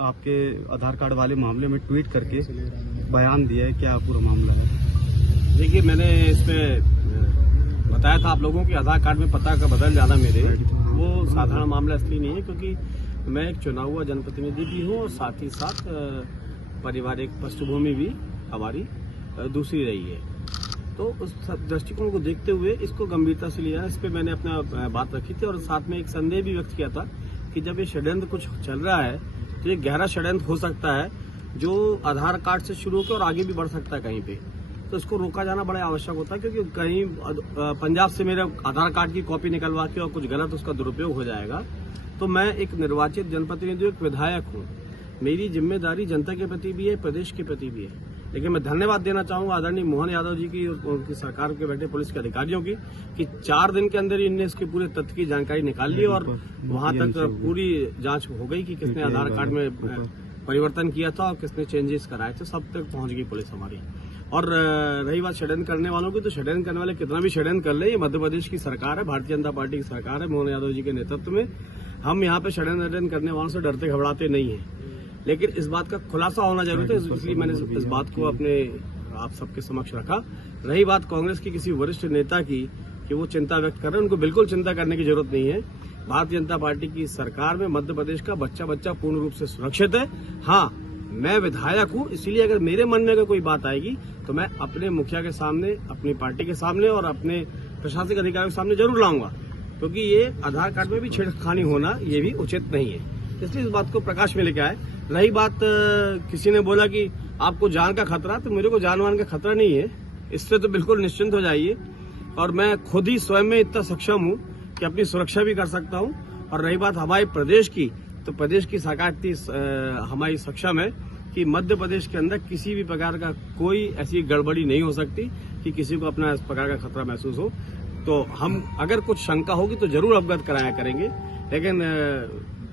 आपके आधार कार्ड वाले मामले में ट्वीट करके बयान दिया है, क्या पूरा मामला है? देखिए, मैंने इसमें बताया था आप लोगों की आधार कार्ड में पता का बदल जाना मेरे वो साधारण मामला इसलिए नहीं है क्योंकि मैं एक चुना हुआ जनप्रतिनिधि भी हूँ और साथ ही साथ पारिवारिक पृष्ठभूमि भी हमारी दूसरी रही है। तो उस दृष्टिकोण को देखते हुए इसको गंभीरता से लिया, इस पे मैंने अपना बात रखी थी और साथ में एक संदेह भी व्यक्त किया था कि जब ये षड्यंत्र कुछ चल रहा है तो ये गहरा षड्यंत्र हो सकता है जो आधार कार्ड से शुरू होकर और आगे भी बढ़ सकता है कहीं पे, तो इसको रोका जाना बड़ा आवश्यक होता है क्योंकि कहीं पंजाब से मेरे आधार कार्ड की कॉपी निकलवा के और कुछ गलत उसका दुरुपयोग हो जाएगा। तो मैं एक निर्वाचित जनप्रतिनिधि, एक विधायक हूँ, मेरी जिम्मेदारी जनता के प्रति भी है, प्रदेश के प्रति भी है। लेकिन मैं धन्यवाद देना चाहूंगा आदरणीय मोहन यादव जी की और उनकी सरकार के बैठे पुलिस के अधिकारियों की कि 4 दिन के अंदर इनने इसके पूरे तथ्य की जानकारी निकाल ली और वहां तक पूरी जांच हो गई कि किसने आधार कार्ड में परिवर्तन किया था और किसने चेंजेस कराए थे, सब तक पहुंच गई पुलिस हमारी। और रही बात षड्यंत्र करने वालों की, तो षड्यंत्र करने वाले कितना भी षड्यंत्र कर ले, ये मध्य प्रदेश की सरकार है, भारतीय जनता पार्टी की सरकार है, मोहन यादव जी के नेतृत्व में। हम यहाँ पे षड्यंत्र करने वालों से डरते घबराते नहीं है, लेकिन इस बात का खुलासा होना जरूरी है, इसलिए मैंने इस बात को अपने आप सबके समक्ष रखा। रही बात कांग्रेस के किसी वरिष्ठ नेता की कि वो चिंता व्यक्त कर रहे हैं, उनको बिल्कुल चिंता करने की जरूरत नहीं है। भारतीय जनता पार्टी की सरकार में मध्य प्रदेश का बच्चा बच्चा पूर्ण रूप से सुरक्षित है। हाँ, मैं विधायक हूँ, इसीलिए अगर मेरे मन में अगर कोई बात आएगी तो मैं अपने मुखिया के सामने, अपनी पार्टी के सामने और अपने प्रशासनिक अधिकारियों के सामने जरूर लाऊंगा, क्योंकि ये आधार कार्ड में भी छेड़खानी होना ये भी उचित नहीं है, इसलिए इस बात को प्रकाश में लेके आए। रही बात, किसी ने बोला कि आपको जान का खतरा, तो मेरे को जान वान का खतरा नहीं है, इससे तो बिल्कुल निश्चिंत हो जाइए। और मैं खुद ही स्वयं में इतना सक्षम हूँ कि अपनी सुरक्षा भी कर सकता हूँ। और रही बात हमारे प्रदेश की, तो प्रदेश की सरकार इतनी हमारी सक्षम है कि मध्य प्रदेश के अंदर किसी भी प्रकार का कोई ऐसी गड़बड़ी नहीं हो सकती कि किसी को अपना इस प्रकार का खतरा महसूस हो। तो हम अगर कुछ शंका होगी तो जरूर अवगत कराया करेंगे, लेकिन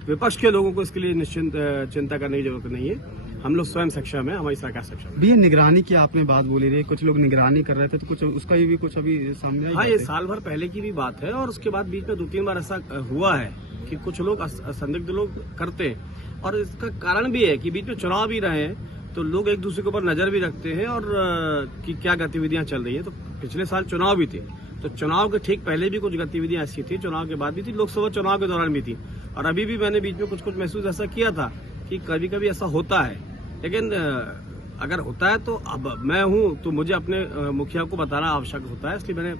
विपक्ष के लोगों को इसके लिए निश्चिंत चिंता करने की जरूरत नहीं है। हम लोग स्वयं सक्षम है, हमारी सरकार सक्षम है। भैया, निगरानी की आपने बात बोली रही, कुछ लोग निगरानी कर रहे थे, तो कुछ उसका भी कुछ अभी सामने आया? हाँ, ये साल भर पहले की भी बात है और उसके बाद बीच में 2-3 बार ऐसा हुआ है कि कुछ लोग संदिग्ध लोग करते हैं। और इसका कारण भी है कि बीच में चुनाव भी रहे हैं, तो लोग एक दूसरे के ऊपर नजर भी रखते हैं और कि क्या गतिविधियां चल रही है। तो पिछले साल चुनाव भी थे, तो चुनाव के ठीक पहले भी कुछ गतिविधियां ऐसी थी, चुनाव के बाद भी थी, लोकसभा चुनाव के दौरान भी थी, और अभी भी मैंने बीच में कुछ महसूस ऐसा किया था कि कभी कभी ऐसा होता है। लेकिन अगर होता है तो अब मैं हूं तो मुझे अपने मुखिया को बताना आवश्यक होता है, इसलिए मैंने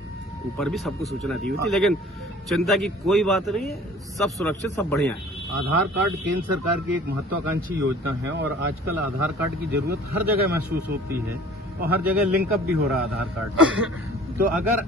ऊपर भी सबको सूचना दी हुई थी। लेकिन चिंता की कोई बात नहीं है, सब सुरक्षित, सब बढ़िया है। आधार कार्ड केंद्र सरकार की एक महत्वाकांक्षी योजना है और आजकल आधार कार्ड की जरूरत हर जगह महसूस होती है और हर जगह लिंकअप भी हो रहा है आधार कार्ड से। तो अगर